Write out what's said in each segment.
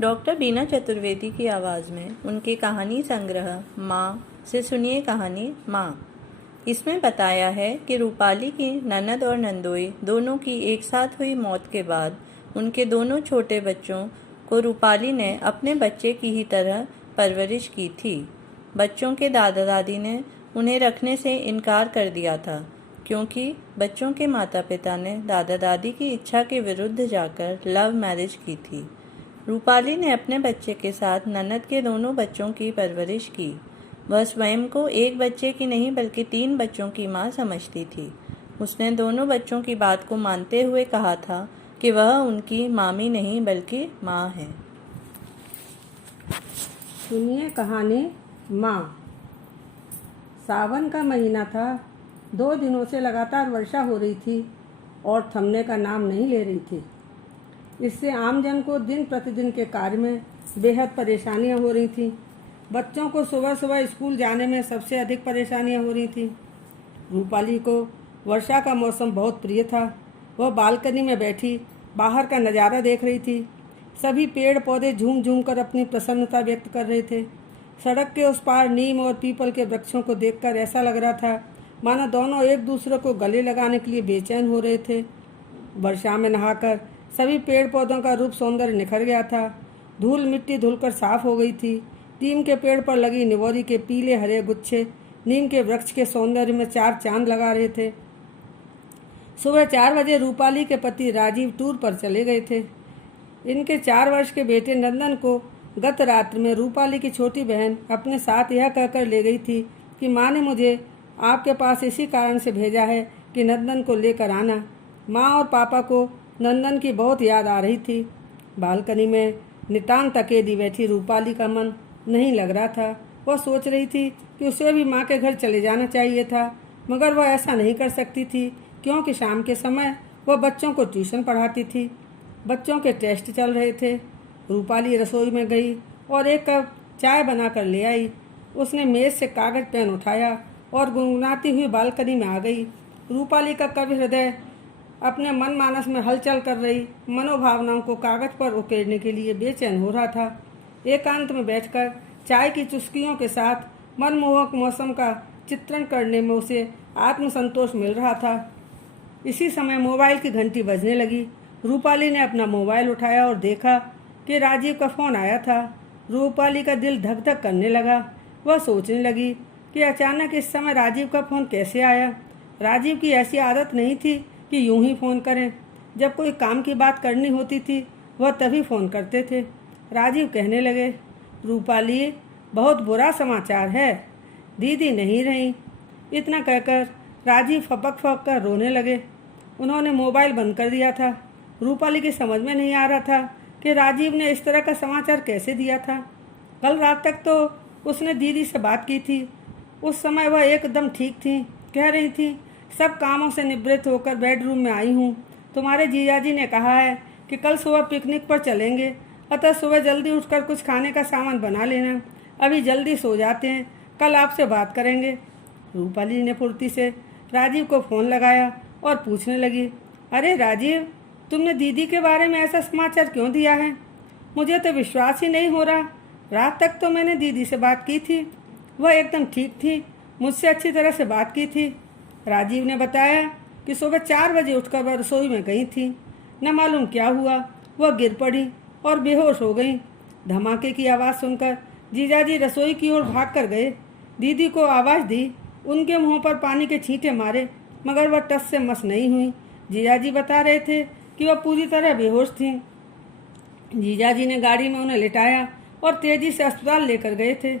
Doctor बीना चतुर्वेदी की आवाज़ में उनके कहानी संग्रह माँ से सुनिए कहानी माँ। इसमें बताया है कि रूपाली की ननद और नंदोई दोनों की एक साथ हुई मौत के बाद उनके दोनों छोटे बच्चों को रूपाली ने अपने बच्चे की ही तरह परवरिश की थी। बच्चों के दादा दादी ने उन्हें रखने से इनकार कर दिया था क्योंकि बच्चों के माता पिता ने दादा दादी की इच्छा के विरुद्ध जाकर लव मैरिज की थी। रूपाली ने अपने बच्चे के साथ ननद के दोनों बच्चों की परवरिश की। वह स्वयं को एक बच्चे की नहीं बल्कि 3 बच्चों की माँ समझती थी। उसने दोनों बच्चों की बात को मानते हुए कहा था कि वह उनकी मामी नहीं बल्कि माँ है। सुनिए कहानी माँ। सावन का महीना था। 2 दिनों से लगातार वर्षा हो रही थी और थमने का नाम नहीं ले रही थी। इससे आमजन को दिन प्रतिदिन के कार्य में बेहद परेशानियां हो रही थीं। बच्चों को सुबह सुबह स्कूल जाने में सबसे अधिक परेशानियां हो रही थीं। रूपाली को वर्षा का मौसम बहुत प्रिय था। वह बालकनी में बैठी बाहर का नज़ारा देख रही थी। सभी पेड़ पौधे झूम झूम कर अपनी प्रसन्नता व्यक्त कर रहे थे। सड़क के उस पार नीम और पीपल के वृक्षों को देखकर ऐसा लग रहा था मानो दोनों एक दूसरे को गले लगाने के लिए बेचैन हो रहे थे। वर्षा में नहाकर सभी पेड़ पौधों का रूप सौंदर्य निखर गया था। धूल मिट्टी धुलकर साफ हो गई थी। नीम के पेड़ पर लगी निवोरी के पीले हरे गुच्छे नीम के वृक्ष के सौंदर्य में 4 चांद लगा रहे थे। सुबह 4 बजे रूपाली के पति राजीव टूर पर चले गए थे। इनके 4 वर्ष के बेटे नंदन को गत रात्र में रूपाली की छोटी बहन अपने साथ यह कहकर ले गई थी कि माँ ने मुझे आपके पास इसी कारण से भेजा है कि नंदन को लेकर आना। माँ और पापा को नंदन की बहुत याद आ रही थी। बालकनी में नितांत अकेली बैठी रूपाली का मन नहीं लग रहा था। वह सोच रही थी कि उसे भी माँ के घर चले जाना चाहिए था, मगर वह ऐसा नहीं कर सकती थी क्योंकि शाम के समय वह बच्चों को ट्यूशन पढ़ाती थी। बच्चों के टेस्ट चल रहे थे। रूपाली रसोई में गई और एक कप चाय बनाकर ले आई। उसने मेज से कागज पेन उठाया और गुनगुनाती हुई बालकनी में आ गई। रूपाली का कवि हृदय अपने मन मानस में हलचल कर रही मनोभावनाओं को कागज पर उकेरने के लिए बेचैन हो रहा था। एकांत में बैठकर चाय की चुस्कियों के साथ मनमोहक मौसम का चित्रण करने में उसे आत्मसंतोष मिल रहा था। इसी समय मोबाइल की घंटी बजने लगी। रूपाली ने अपना मोबाइल उठाया और देखा कि राजीव का फ़ोन आया था। रूपाली का दिल धक धक करने लगा। वह सोचने लगी कि अचानक इस समय राजीव का फ़ोन कैसे आया। राजीव की ऐसी आदत नहीं थी कि यूं ही फ़ोन करें। जब कोई काम की बात करनी होती थी वह तभी फ़ोन करते थे। राजीव कहने लगे, रूपाली बहुत बुरा समाचार है, दीदी नहीं रही। इतना कहकर राजीव फपक फपक कर रोने लगे। उन्होंने मोबाइल बंद कर दिया था। रूपाली की समझ में नहीं आ रहा था कि राजीव ने इस तरह का समाचार कैसे दिया था। कल रात तक तो उसने दीदी से बात की थी। उस समय वह एकदम ठीक थी। कह रही थी, सब कामों से निवृत्त होकर बेडरूम में आई हूँ। तुम्हारे जीजाजी ने कहा है कि कल सुबह पिकनिक पर चलेंगे, अतः सुबह जल्दी उठकर कुछ खाने का सामान बना लेना। अभी जल्दी सो जाते हैं, कल आपसे बात करेंगे। रूपाली ने फुर्ती से राजीव को फ़ोन लगाया और पूछने लगी, अरे राजीव, तुमने दीदी के बारे में ऐसा समाचार क्यों दिया है? मुझे तो विश्वास ही नहीं हो रहा। रात तक तो मैंने दीदी से बात की थी, वह एकदम ठीक थी, मुझसे अच्छी तरह से बात की थी। राजीव ने बताया कि सुबह 4 बजे उठकर वह रसोई में गई थी। न मालूम क्या हुआ, वह गिर पड़ी और बेहोश हो गई। धमाके की आवाज़ सुनकर जीजाजी रसोई की ओर भाग कर गए। दीदी को आवाज़ दी, उनके मुंह पर पानी के छींटे मारे, मगर वह टस से मस नहीं हुई। जीजाजी बता रहे थे कि वह पूरी तरह बेहोश थी। जीजाजी ने गाड़ी में उन्हें लिटाया और तेज़ी से अस्पताल लेकर गए थे।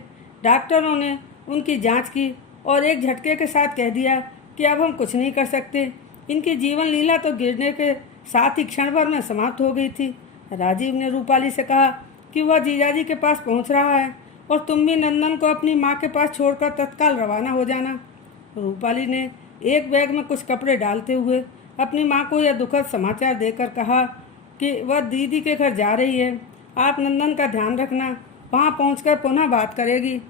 डॉक्टरों ने उनकी जाँच की और एक झटके के साथ कह दिया कि अब हम कुछ नहीं कर सकते। इनकी जीवन लीला तो गिरने के साथ ही क्षण भर में समाप्त हो गई थी। राजीव ने रूपाली से कहा कि वह जीजाजी के पास पहुंच रहा है और तुम भी नंदन को अपनी माँ के पास छोड़कर तत्काल रवाना हो जाना। रूपाली ने एक बैग में कुछ कपड़े डालते हुए अपनी माँ को यह दुखद समाचार देकर कहा कि वह दीदी के घर जा रही है। आप नंदन का ध्यान रखना, वहाँ पहुँचकर पुनः बात करेगी।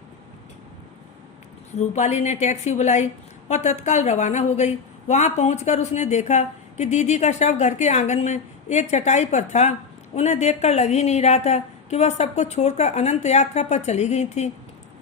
रूपाली ने टैक्सी बुलाई और तत्काल रवाना हो गई। वहां पहुंचकर उसने देखा कि दीदी का शव घर के आंगन में एक चटाई पर था। उन्हें देखकर लग ही नहीं रहा था कि वह सबको छोड़कर अनंत यात्रा पर चली गई थी।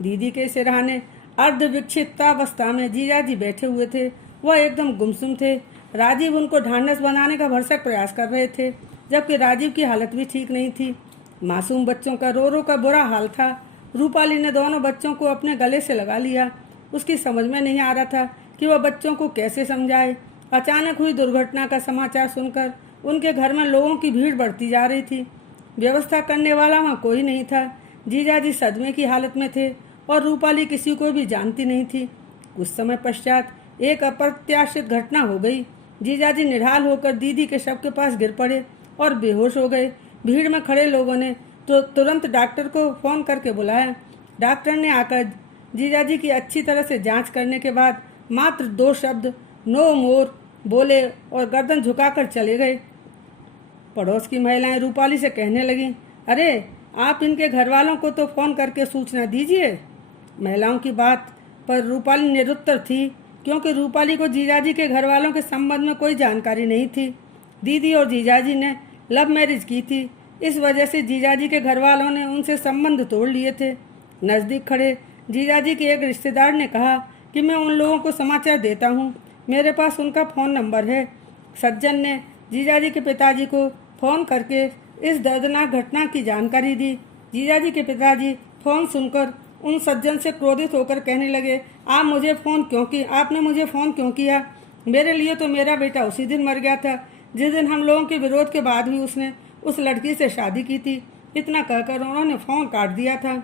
दीदी के सिरहाने अर्धविक्षिप्तावस्था में जीजाजी बैठे हुए थे। वह एकदम गुमसुम थे। राजीव उनको ढांढस बनाने का भरसक प्रयास कर रहे थे, जबकि राजीव की हालत भी ठीक नहीं थी। मासूम बच्चों का रो रो का बुरा हाल था। रूपाली ने दोनों बच्चों को अपने गले से लगा लिया। उसकी समझ में नहीं आ रहा था कि वह बच्चों को कैसे समझाए। अचानक हुई दुर्घटना का समाचार सुनकर उनके घर में लोगों की भीड़ बढ़ती जा रही थी। व्यवस्था करने वाला वहाँ कोई नहीं था। जीजाजी सदमे की हालत में थे और रूपाली किसी को भी जानती नहीं थी। कुछ समय पश्चात एक अप्रत्याशित घटना हो गई। जीजाजी निढाल होकर दीदी के शव के पास गिर पड़े और बेहोश हो गए। भीड़ में खड़े लोगों ने तो तुरंत डॉक्टर को फोन करके बुलाया। डॉक्टर ने आकर जीजाजी की अच्छी तरह से जांच करने के बाद मात्र 2 शब्द नो मोर बोले और गर्दन झुकाकर चले गए। पड़ोस की महिलाएं रूपाली से कहने लगीं, अरे आप इनके घर वालों को तो फोन करके सूचना दीजिए। महिलाओं की बात पर रूपाली निरुत्तर थी, क्योंकि रूपाली को जीजाजी के घर वालों के संबंध में कोई जानकारी नहीं थी। दीदी और जीजाजी ने लव मैरिज की थी, इस वजह से जीजाजी के घर वालों ने उनसे संबंध तोड़ लिए थे। नज़दीक खड़े जीजाजी के एक रिश्तेदार ने कहा कि मैं उन लोगों को समाचार देता हूँ, मेरे पास उनका फ़ोन नंबर है। सज्जन ने जीजाजी के पिताजी को फ़ोन करके इस दर्दनाक घटना की जानकारी दी। जीजाजी के पिताजी फ़ोन सुनकर उन सज्जन से क्रोधित होकर कहने लगे, आपने मुझे फ़ोन क्यों किया? मेरे लिए तो मेरा बेटा उसी दिन मर गया था जिस दिन हम लोगों के विरोध के बाद भी उसने उस लड़की से शादी की थी। इतना कहकर उन्होंने फ़ोन काट दिया था।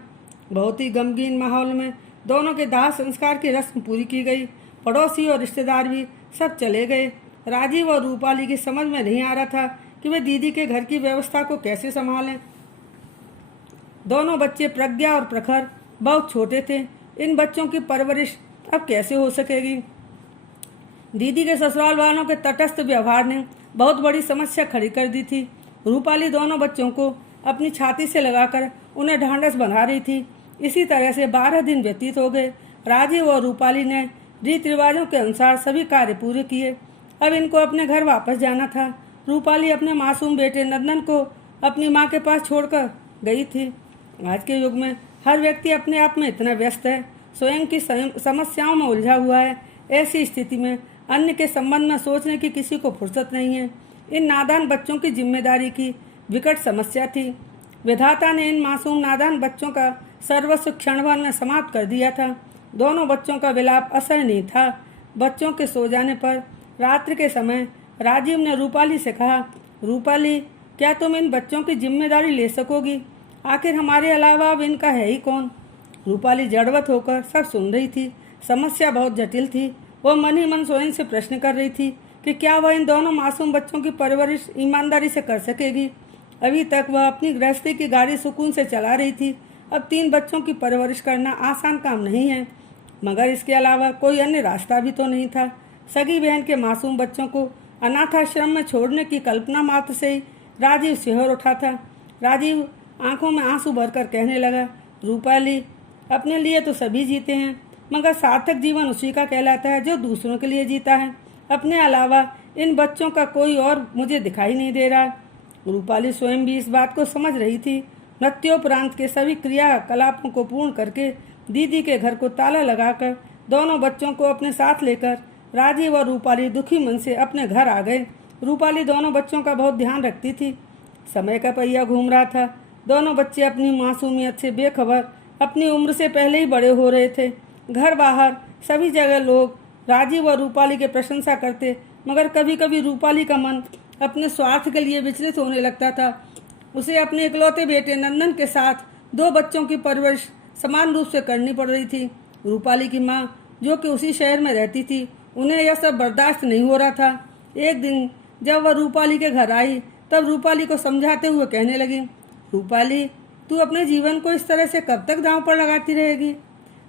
बहुत ही गमगीन माहौल में दोनों के दाह संस्कार की रस्म पूरी की गई। पड़ोसी और रिश्तेदार भी सब चले गए। राजीव और रूपाली की समझ में नहीं आ रहा था कि वे दीदी के घर की व्यवस्था को कैसे संभालें। दोनों बच्चे प्रज्ञा और प्रखर बहुत छोटे थे। इन बच्चों की परवरिश अब कैसे हो सकेगी? दीदी के ससुराल वालों के तटस्थ व्यवहार ने बहुत बड़ी समस्या खड़ी कर दी थी। रूपाली दोनों बच्चों को अपनी छाती से लगाकर उन्हें ढांढस बना रही थी। इसी तरह से 12 दिन व्यतीत हो गए। राजीव और रूपाली ने रीति रिवाजों के अनुसार सभी कार्य पूरे किए। अब इनको अपने घर वापस जाना था। रूपाली अपने मासूम बेटे नंदन को अपनी माँ के पास छोड़कर गई थी। आज के युग में हर व्यक्ति अपने आप में इतना व्यस्त है, स्वयं की समस्याओं में उलझा हुआ है। ऐसी स्थिति में अन्य के संबंध में सोचने की किसी को फुर्सत नहीं है। इन नादान बच्चों की जिम्मेदारी की विकट समस्या थी। विधाता ने इन मासूम नादान बच्चों का सर्वस्व क्षणभर में समाप्त कर दिया था। दोनों बच्चों का विलाप असहनीय था। बच्चों के सो जाने पर रात्रि के समय राजीव ने रूपाली से कहा, रूपाली, क्या तुम इन बच्चों की जिम्मेदारी ले सकोगी? आखिर हमारे अलावा अब इनका है ही कौन? रूपाली जड़वत होकर सब सुन रही थी। समस्या बहुत जटिल थी। वह मन ही मन स्वयं से प्रश्न कर रही थी कि क्या वह इन दोनों मासूम बच्चों की परवरिश ईमानदारी से कर सकेगी। अभी तक वह अपनी गृहस्थी की गाड़ी सुकून से चला रही थी। अब 3 बच्चों की परवरिश करना आसान काम नहीं है, मगर इसके अलावा कोई अन्य रास्ता भी तो नहीं था। सगी बहन के मासूम बच्चों को अनाथाश्रम में छोड़ने की कल्पना मात्र से ही राजीव सिहर उठा था। राजीव आंखों में आंसू भरकर कहने लगा, रूपाली, अपने लिए तो सभी जीते हैं, मगर सार्थक जीवन उसी का कहलाता है जो दूसरों के लिए जीता है। अपने अलावा इन बच्चों का कोई और मुझे दिखाई नहीं दे रहा। रूपाली स्वयं भी इस बात को समझ रही थी। नृत्योपरांत के सभी क्रियाकलापों को पूर्ण करके दीदी के घर को ताला लगाकर दोनों बच्चों को अपने साथ लेकर राजीव और रूपाली दुखी मन से अपने घर आ गए। रूपाली दोनों बच्चों का बहुत ध्यान रखती थी। समय का पहिया घूम रहा था। दोनों बच्चे अपनी मासूमियत से बेखबर अपनी उम्र से पहले ही बड़े हो रहे थे। घर बाहर सभी जगह लोग राजीव और रूपाली के प्रशंसा करते, मगर कभी कभी रूपाली का मन अपने स्वार्थ के लिए विचलित होने लगता था। उसे अपने इकलौते बेटे नंदन के साथ 2 बच्चों की परवरिश समान रूप से करनी पड़ रही थी। रूपाली की माँ, जो कि उसी शहर में रहती थी, उन्हें यह सब बर्दाश्त नहीं हो रहा था। एक दिन जब वह रूपाली के घर आई, तब रूपाली को समझाते हुए कहने लगी, रूपाली, तू अपने जीवन को इस तरह से कब तक दांव पर लगाती रहेगी?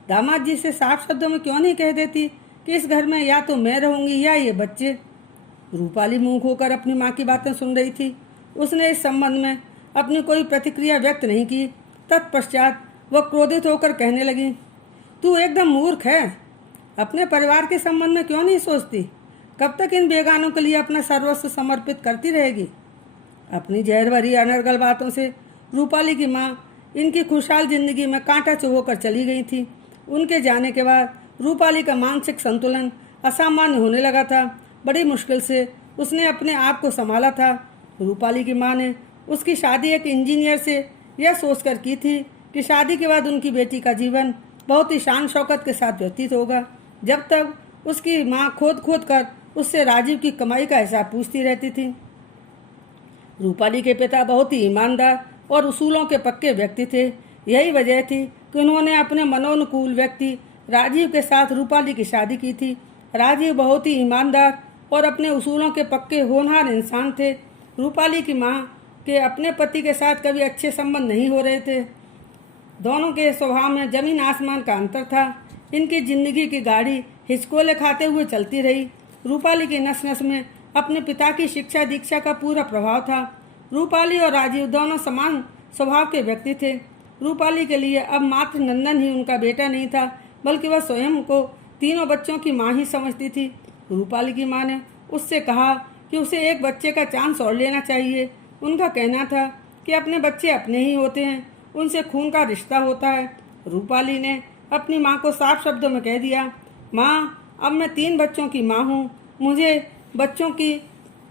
दामाद जी से साफ शब्दों में क्यों नहीं कह देती कि इस घर में या तो मैं रहूंगी या ये बच्चे? रूपाली मुंह खोकर अपनी माँ की बातें सुन रही थी। उसने इस संबंध में अपनी कोई प्रतिक्रिया व्यक्त नहीं की। तत्पश्चात वह क्रोधित होकर कहने लगी, तू एकदम मूर्ख है। अपने परिवार के संबंध में क्यों नहीं सोचती? कब तक इन बेगानों के लिए अपना सर्वस्व समर्पित करती रहेगी? अपनी जहर भरी अनर्गल बातों से रूपाली की माँ इनकी खुशहाल जिंदगी में कांटा चुभोकर चली गई थी। उनके जाने के बाद रूपाली का मानसिक संतुलन असामान्य होने लगा था। बड़ी मुश्किल से उसने अपने आप को संभाला था। रूपाली की माँ ने उसकी शादी एक इंजीनियर से यह सोचकर की थी कि शादी के बाद उनकी बेटी का जीवन बहुत ही शान शौकत के साथ व्यतीत होगा। जब तक उसकी माँ खोद खोद कर उससे राजीव की कमाई का हिसाब पूछती रहती थी। रूपाली के पिता बहुत ही ईमानदार और उसूलों के पक्के व्यक्ति थे। यही वजह थी कि उन्होंने अपने मनोनुकूल व्यक्ति राजीव के साथ रूपाली की शादी की थी। राजीव बहुत ही ईमानदार और अपने उसूलों के पक्के होनहार इंसान थे। रूपाली की माँ के अपने पति के साथ कभी अच्छे संबंध नहीं हो रहे थे। दोनों के स्वभाव में जमीन आसमान का अंतर था। इनकी जिंदगी की गाड़ी हिचकोले खाते हुए चलती रही। रूपाली की नस नस में अपने पिता की शिक्षा दीक्षा का पूरा प्रभाव था। रूपाली और राजीव दोनों समान स्वभाव के व्यक्ति थे। रूपाली के लिए अब मात्र नंदन ही उनका बेटा नहीं था, बल्कि वह स्वयं को तीनों बच्चों की माँ ही समझती थी। रूपाली की माँ ने उससे कहा कि उसे एक बच्चे का चांस और लेना चाहिए। उनका कहना था कि अपने बच्चे अपने ही होते हैं, उनसे खून का रिश्ता होता है। रूपाली ने अपनी माँ को साफ शब्दों में कह दिया, माँ अब मैं 3 बच्चों की माँ हूँ, मुझे बच्चों की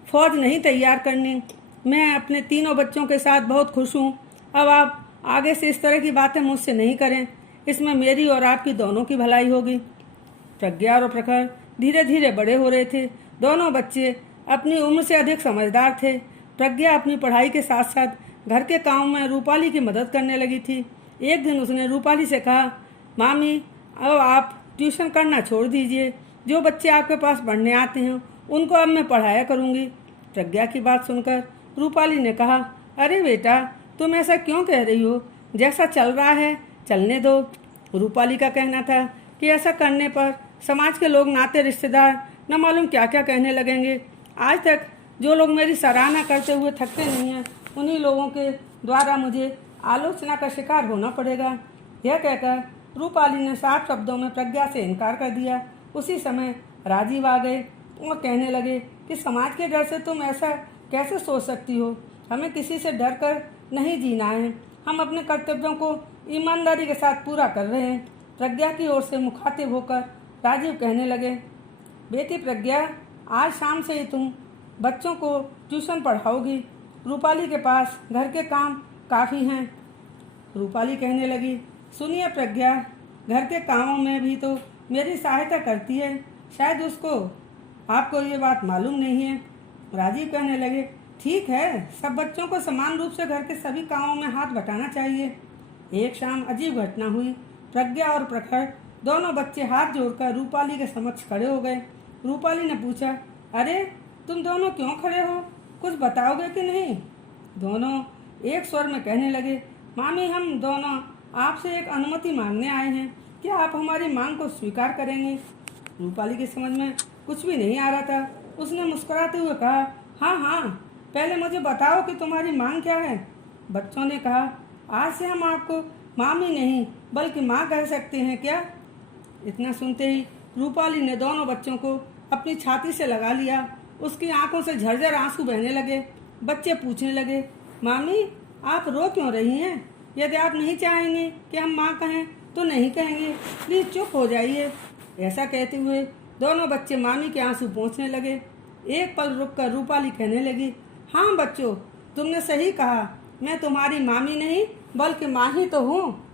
फौज नहीं तैयार करनी। मैं अपने तीनों बच्चों के साथ बहुत खुश हूँ। अब आप आगे से इस तरह की बातें मुझसे नहीं करें, इसमें मेरी और आपकी दोनों की भलाई होगी। प्रज्ञा और प्रखर धीरे धीरे बड़े हो रहे थे। दोनों बच्चे अपनी उम्र से अधिक समझदार थे। प्रज्ञा अपनी पढ़ाई के साथ साथ घर के काम में रूपाली की मदद करने लगी थी। एक दिन उसने रूपाली से कहा, मामी अब आप ट्यूशन करना छोड़ दीजिए। जो बच्चे आपके पास पढ़ने आते हैं उनको अब मैं पढ़ाया करूँगी। प्रज्ञा की बात सुनकर रूपाली ने कहा, अरे बेटा तुम ऐसा क्यों कह रही हो, जैसा चल रहा है चलने दो। रूपाली का कहना था कि ऐसा करने पर समाज के लोग, नाते रिश्तेदार न मालूम क्या क्या कहने लगेंगे। आज तक जो लोग मेरी सराहना करते हुए थकते नहीं हैं, उन्हीं लोगों के द्वारा मुझे आलोचना का शिकार होना पड़ेगा। यह कहकर रूपाली ने साफ शब्दों में प्रज्ञा से इनकार कर दिया। उसी समय राजीव आ गए और कहने लगे कि समाज के डर से तुम ऐसा कैसे सोच सकती हो। हमें किसी से डर कर नहीं जीना है। हम अपने कर्तव्यों को ईमानदारी के साथ पूरा कर रहे हैं। प्रज्ञा की ओर से मुखातिब होकर राजीव कहने लगे, बेटी प्रज्ञा आज शाम से ही तुम बच्चों को ट्यूशन पढ़ाओगी। रूपाली के पास घर के काम काफ़ी हैं। रूपाली कहने लगी, सुनिए प्रज्ञा, घर के कामों में भी तो मेरी सहायता करती है, शायद उसको आपको ये बात मालूम नहीं है। राजीव कहने लगे, ठीक है, सब बच्चों को समान रूप से घर के सभी कामों में हाथ बटाना चाहिए। एक शाम अजीब घटना हुई। प्रज्ञा और प्रखर दोनों बच्चे हाथ जोड़कर रूपाली के समक्ष खड़े हो गए। रूपाली ने पूछा, अरे तुम दोनों क्यों खड़े हो, कुछ बताओगे कि नहीं? दोनों एक स्वर में कहने लगे, मामी हम दोनों आपसे एक अनुमति मांगने आए हैं, क्या आप हमारी मांग को स्वीकार करेंगे? रूपाली की समझ में कुछ भी नहीं आ रहा था। उसने मुस्कुराते हुए कहा, हाँ हाँ, पहले मुझे बताओ कि तुम्हारी मांग क्या है। बच्चों ने कहा, आज से हम आपको मामी नहीं बल्कि माँ कह सकते हैं क्या? इतना सुनते ही रूपाली ने दोनों बच्चों को अपनी छाती से लगा लिया। उसकी आंखों से झरझर आंसू बहने लगे। बच्चे पूछने लगे, मामी आप रो क्यों रही हैं? यदि आप नहीं चाहेंगे कि हम माँ कहें तो नहीं कहेंगे, प्लीज चुप हो जाइए। ऐसा कहते हुए दोनों बच्चे मामी के आंसू पोंछने लगे। एक पल रुककर रूपाली कहने लगी, हाँ बच्चों, तुमने सही कहा, मैं तुम्हारी मामी नहीं बल्कि माँ ही तो हूँ।